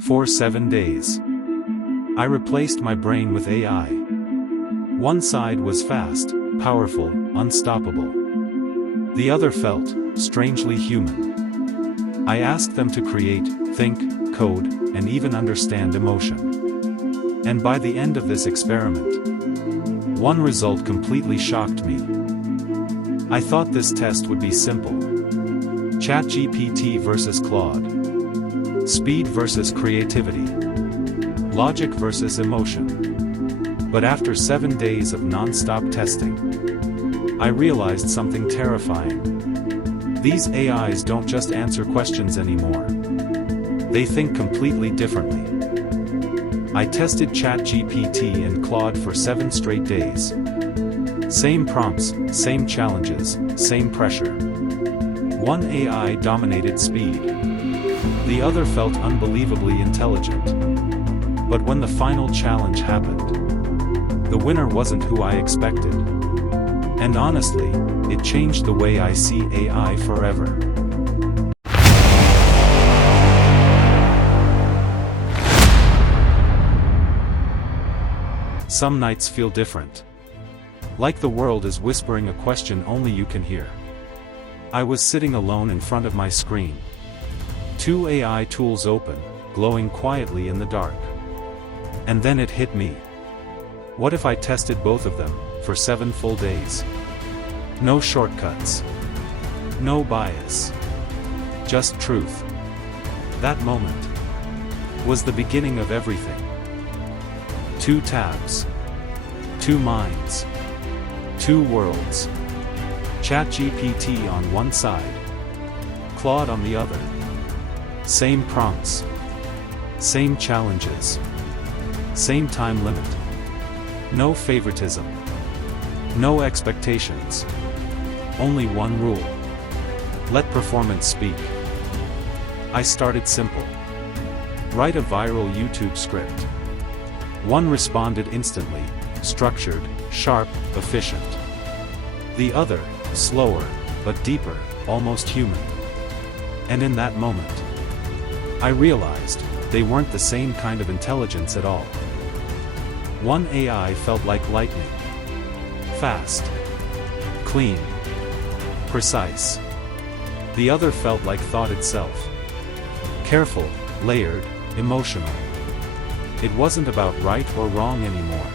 For 7 days. I replaced my brain with AI. One side was fast, powerful, unstoppable. The other felt strangely human. I asked them to create, think, code, and even understand emotion. And by the end of this experiment, one result completely shocked me. I thought this test would be simple. ChatGPT versus Claude. Speed versus creativity. Logic versus emotion. But after 7 days of non-stop testing, I realized something terrifying. These AIs don't just answer questions anymore. They think completely differently. I tested ChatGPT and Claude for 7 straight days. Same prompts, same challenges, same pressure. One AI dominated speed. The other felt unbelievably intelligent. But when the final challenge happened, the winner wasn't who I expected. And honestly, it changed the way I see AI forever. Some nights feel different. Like the world is whispering a question only you can hear. I was sitting alone in front of my screen. 2 AI tools open, glowing quietly in the dark. And then it hit me. What if I tested both of them, for 7 full days? No shortcuts. No bias. Just truth. That moment was the beginning of everything. 2 tabs. 2 minds. 2 worlds. ChatGPT on one side. Claude on the other. Same prompts. Same challenges. Same time limit. No favoritism. No expectations. Only one rule. Let performance speak. I started simple. Write a viral YouTube script. One responded instantly, structured, sharp, efficient. The other, slower, but deeper, almost human. And in that moment, I realized they weren't the same kind of intelligence at all. One AI felt like lightning. Fast. Clean. Precise. The other felt like thought itself. Careful, layered, emotional. It wasn't about right or wrong anymore.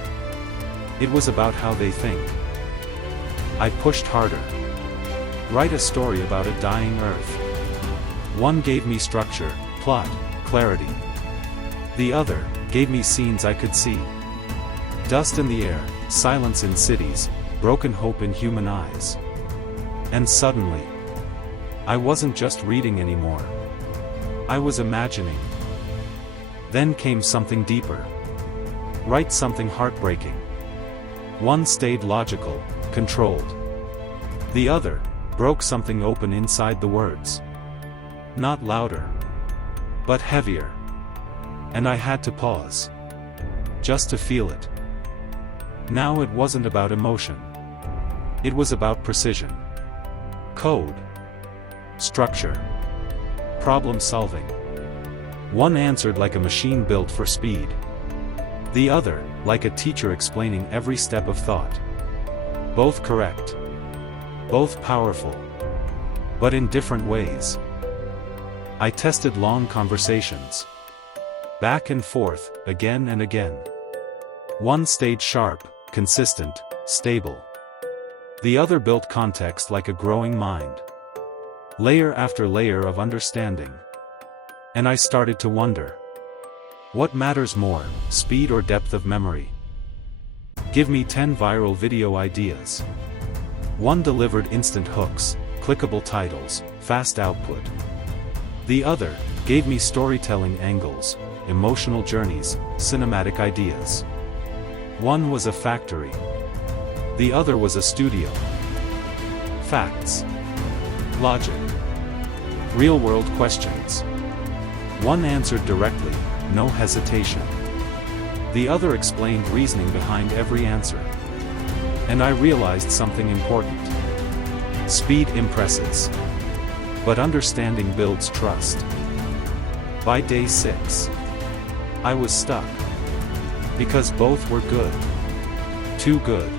It was about how they think. I pushed harder. Write a story about a dying Earth. One gave me structure, plot, clarity. The other gave me scenes I could see. Dust in the air, silence in cities, broken hope in human eyes. And suddenly, I wasn't just reading anymore. I was imagining. Then came something deeper. Write something heartbreaking. One stayed logical, controlled. The other broke something open inside the words. Not louder, but heavier. And I had to pause. Just to feel it. Now it wasn't about emotion. It was about precision. Code. Structure. Problem solving. One answered like a machine built for speed. The other, like a teacher explaining every step of thought. Both correct. Both powerful. But in different ways. I tested long conversations. Back and forth, again and again. One stayed sharp, consistent, stable. The other built context like a growing mind. Layer after layer of understanding. And I started to wonder. What matters more, speed or depth of memory? Give me 10 viral video ideas. One delivered instant hooks, clickable titles, fast output. The other gave me storytelling angles, emotional journeys, cinematic ideas. One was a factory. The other was a studio. Facts. Logic. Real-world questions. One answered directly, no hesitation. The other explained reasoning behind every answer. And I realized something important. Speed impresses. But understanding builds trust. By day 6. I was stuck. Because both were good. Too good.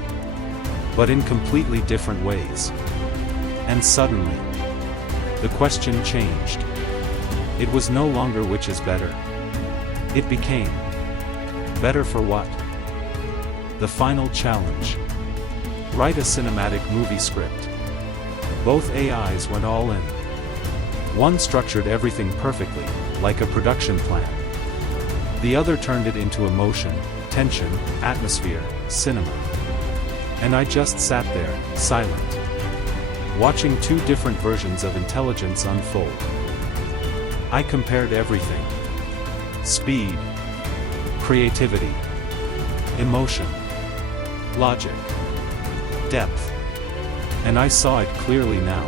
But in completely different ways. And suddenly, the question changed. It was no longer which is better. It became, better for what? The final challenge. Write a cinematic movie script. Both AIs went all in. One structured everything perfectly, like a production plan. The other turned it into emotion, tension, atmosphere, cinema. And I just sat there, silent, watching two different versions of intelligence unfold. I compared everything. Speed, creativity, emotion, logic, depth. And I saw it clearly now.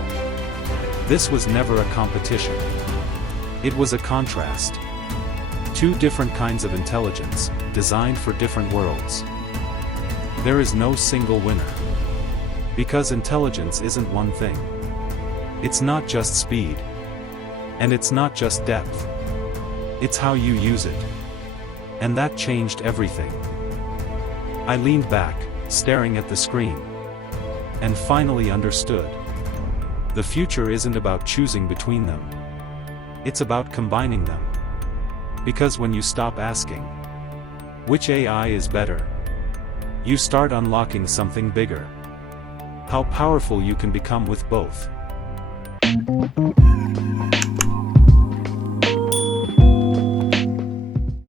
This was never a competition. It was a contrast. Two different kinds of intelligence, designed for different worlds. There is no single winner. Because intelligence isn't one thing. It's not just speed. And it's not just depth. It's how you use it. And that changed everything. I leaned back, staring at the screen. And finally understood. The future isn't about choosing between them. It's about combining them. Because when you stop asking, which AI is better? You start unlocking something bigger. How powerful you can become with both.